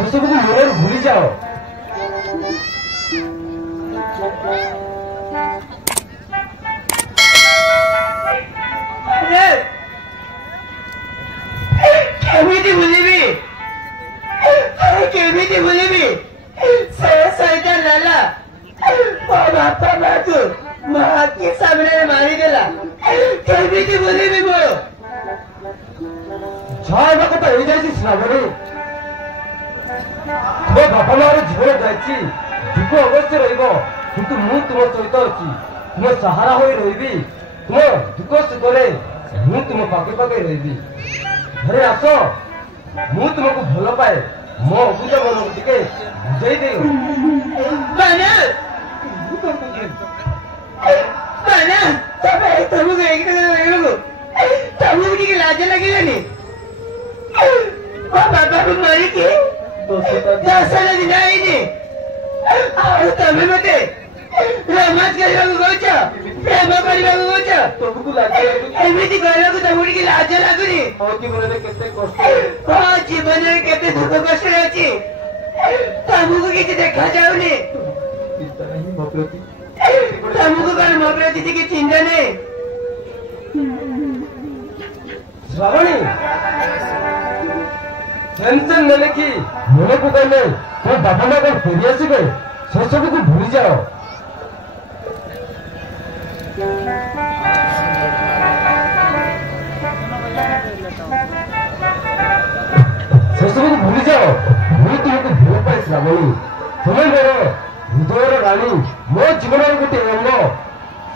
ସେସବୁକୁ ମନରୁ ଭୁଲିଯାଅ। କେମିତି ଭୁଲିବି କେମିତି ଭୁଲିବି ସେ ସହିତ ଲାଲା ମୋ ବାପା ମାକୁ ମୋ ଆଖି ସାମ୍ନାରେ ମାରିଦେଲା। କେମିତି ଭୁଲିବି ମୁଁ? ଯାହା କଥା ହେଇଯାଇଛି ଶ୍ରାବଣୀ, ମୋ ବାପା ମାର ଜୀବନ ଯାଇଛି, ଦୁଃଖ ଅବଶ୍ୟ ରହିବ, କିନ୍ତୁ ମୁଁ ତୁମ ସହିତ ଅଛି, ତୁମ ସାହାରା ହୋଇ ରହିବି। ତୁମ ଦୁଃଖ ସୁଖରେ ମୁଁ ତୁମ ପାଖେ ପାଖେ ରହିବି। ଘରେ ଆସ, ମୁଁ ତୁମକୁ ଭଲ ପାଏ, ମୋ ଅବୁଝ ମନକୁ ଟିକେ ବୁଝେଇ ଦିଅ। ତମକୁ ଟିକେ ଲାଜ ଲାଗିଲାନି? ମୋ ବାପାକୁ ମାରିକି 10 ଦିନ ହେଇନି, ଆଉ ତମେ ମତେ ରୋମାନ୍ସ କରିବାକୁ କହୁଛ, ପ୍ରେମ କରିବାକୁ କହୁଛ? ତମକୁ ଲାଜ ଲାଗୁଛି? ଏମିତି କହିବାକୁ ତମକୁ ଟିକେ ଲାଜ ଲାଗୁନି? ମୋ ଜୀବନରେ କେତେ କଷ୍ଟ, ମୋ ଜୀବନରେ କେତେ ଦୁଃଖ କଷ୍ଟରେ ଅଛି, ତମକୁ କିଛି ଦେଖାଯାଉନି? ଚିନ୍ତା ନାହିଁ ମୋ ପ୍ରତି? ତମକୁ କଣ ମୋ ପ୍ରତି ଟିକେ ଚିନ୍ତା ନାହିଁ? ଶ୍ରାବଣୀ, ଟେନସନ ନେଲେ କି ମନେ ପକାଇଲେ ତୋ ବାପା ମା କଣ ଫେରି ଆସିବେ? ସେସବୁକୁ ଭୁଲିଯାଅ। ସେସବୁକୁ ଭୁଲିଯାଅ। ମୁଁ ତୁମକୁ ଭଲ ପାଏ ଶ୍ରାବଣୀ, ତୁମେ ମୋର ହୃଦୟର ରାଣୀ, ମୋ ଜୀବନର ଗୋଟେ ଅଙ୍ଗ।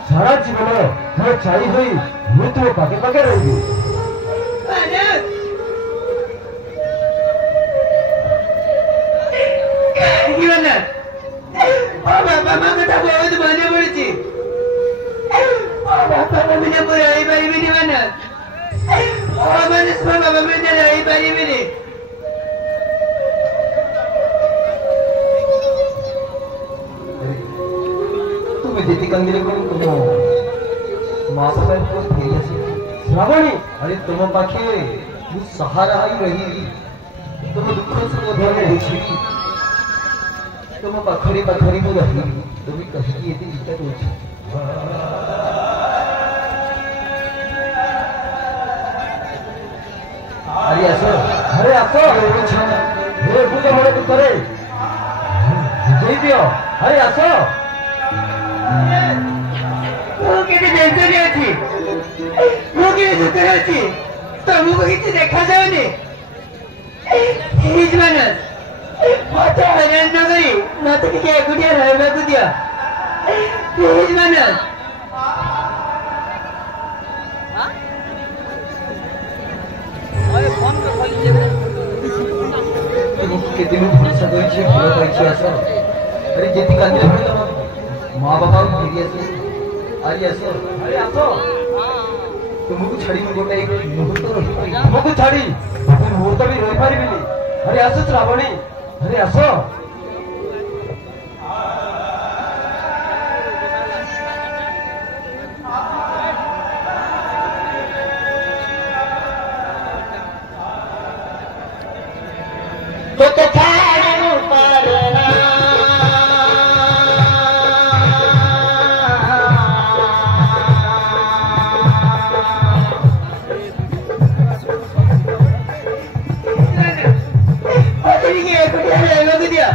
ସାରା ଜୀବନ ତୁମେ ଛାଇ ହୋଇ ମୁଁ ତୁମ ପାଖେ ପାଖେ ରହିବି। ବାପା ମା କଥା ବହୁତ ମନେ ପଡୁଛି। ବାପା ବିନା ମୁଁ ରହିପାରିବିନି ମାନେ ବାପା ବିନା ରହିପାରିବିନି। ତୁମେ ଯେତେ କାନ୍ଦିଲେ କଣ ତୁମ ମା ବାପା ଫେରି ଆସିବେ? ଶ୍ରାବଣୀ, अरे तुम पाखे ମୁଁ सहारा ही रही, तुम दुख सुख धरे बुझी, तुम पाखरे पाखरे ମୁଁ ରହି, तुम कहीं एते चिंता करुछ? अरे आस, अरे आस, हे बुझ मन ଭିତରେ ବୁଝେଇ ଦିଅ। अरे आस, ମୁଁ କେତେ ଟେନସନରେ ଅଛି, ମୁଁ କେତେ ଦୁଃଖରେ ଅଛି, ତମକୁ କିଛି ଦେଖାଯାଉନି? ପ୍ଲିଜ ମାନସ, ମତେ ହଇରାଣ ନ କରି ମତେ ଟିକେ ଏକୁଟିଆ ରହିବାକୁ ଦିଅ। ପ୍ଲିଜ ମାନସ। तुमको केते भी भरोसा କରିଛି, ଭଲ ପାଇଛି ଆସ। अरे ଯେତେ କାନ୍ଦିଲେ ବି ମା ବାପା ଫେରି ଆସିବେ। ଆଜି ଆସ, अरे ଆସ, तुमको ଛାଡ଼ି ମୁଁ ଗୋଟେ ମୁହୂର୍ତ୍ତ ରହିପାରିବି? ତୁମକୁ ଛାଡ଼ି ଗୋଟେ ମୁହୂର୍ତ୍ତ ବି ରହିପାରିବିନି। अरे ଆସ ଶ୍ରାବଣୀ, अरे ଆସ। Dia